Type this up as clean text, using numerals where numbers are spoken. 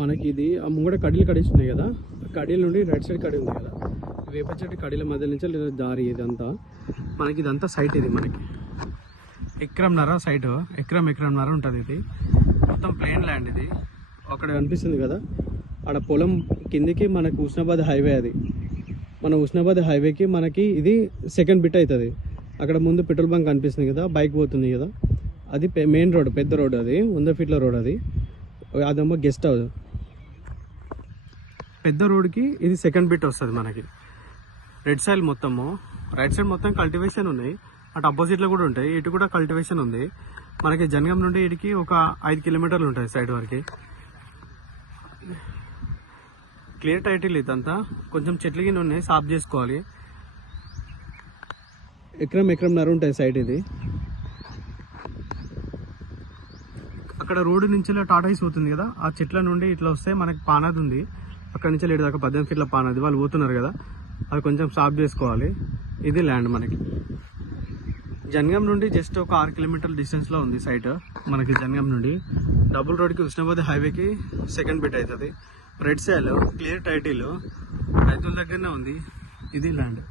మనకి ఇది ఆ ముంగడ కడీలు కడిస్తున్నాయి కదా, కడీల నుండి రైట్ సైడ్ కడి ఉంది కదా, వేప చెట్టు కడీల మధ్య నుంచి లేదా దారి ఇదంతా మనకి, ఇదంతా సైట్. ఇది మనకి ఎకరంన్నర సైట్, ఎకరంన్నర ఉంటుంది. ఇది మొత్తం ప్లెయిన్ ల్యాండ్. ఇది అక్కడ కనిపిస్తుంది కదా, ఆడ పొలం కిందికి మనకు హుస్నాబాద్ హైవే. అది మన హుస్నాబాద్ హైవేకి మనకి ఇది సెకండ్ బిట్ అవుతుంది. అక్కడ ముందు పెట్రోల్ బంక్ కనిపిస్తుంది కదా, బైక్ పోతుంది కదా, అది మెయిన్ రోడ్, పెద్ద రోడ్, అది 100 ఫీట్ల రోడ్. అదేమో గెస్ట్ హౌస్. పెద్ద రోడ్కి ఇది సెకండ్ బిట్ వస్తుంది మనకి. రెడ్ సైడ్ మొత్తము, రైట్ సైడ్ మొత్తం కల్టివేషన్ ఉన్నాయి, అటు అపోజిట్లో కూడా ఉంటాయి, ఇటు కూడా కల్టివేషన్ ఉంది. మనకి జనగాం నుండి ఇటుకి ఒక 5 కిలోమీటర్లు ఉంటుంది సైడ్ వరకు. క్లియర్ టైటిల్ ఇదంతా, కొంచెం చెట్లు కింద ఉన్నాయి, సాఫ్ చేసుకోవాలి. ఎకరంన్నర ఉంటుంది సైట్. ఇది అక్కడ రోడ్డు నుంచి టాటాయిస్ పోతుంది కదా, ఆ చెట్ల నుండి ఇట్లా వస్తే మనకి పానాది ఉంది, అక్కడ నుంచి లేడు దాకా 18 ఫీట్ల పానాది. వాళ్ళు పోతున్నారు కదా, అది కొంచెం సాఫ్ చేసుకోవాలి. ఇది ల్యాండ్ మనకి జనగాం నుండి జస్ట్ ఒక 6 కిలోమీటర్ల డిస్టెన్స్లో ఉంది సైట్ మనకి. జనగాం నుండి డబుల్ రోడ్కి హుస్నాబాద్ హైవేకి సెకండ్ బిట్ అవుతుంది. రెడ్ సైల్, క్లియర్ టైటిల్, రైతుల దగ్గరనే ఉంది. ఇది ల్యాండ్.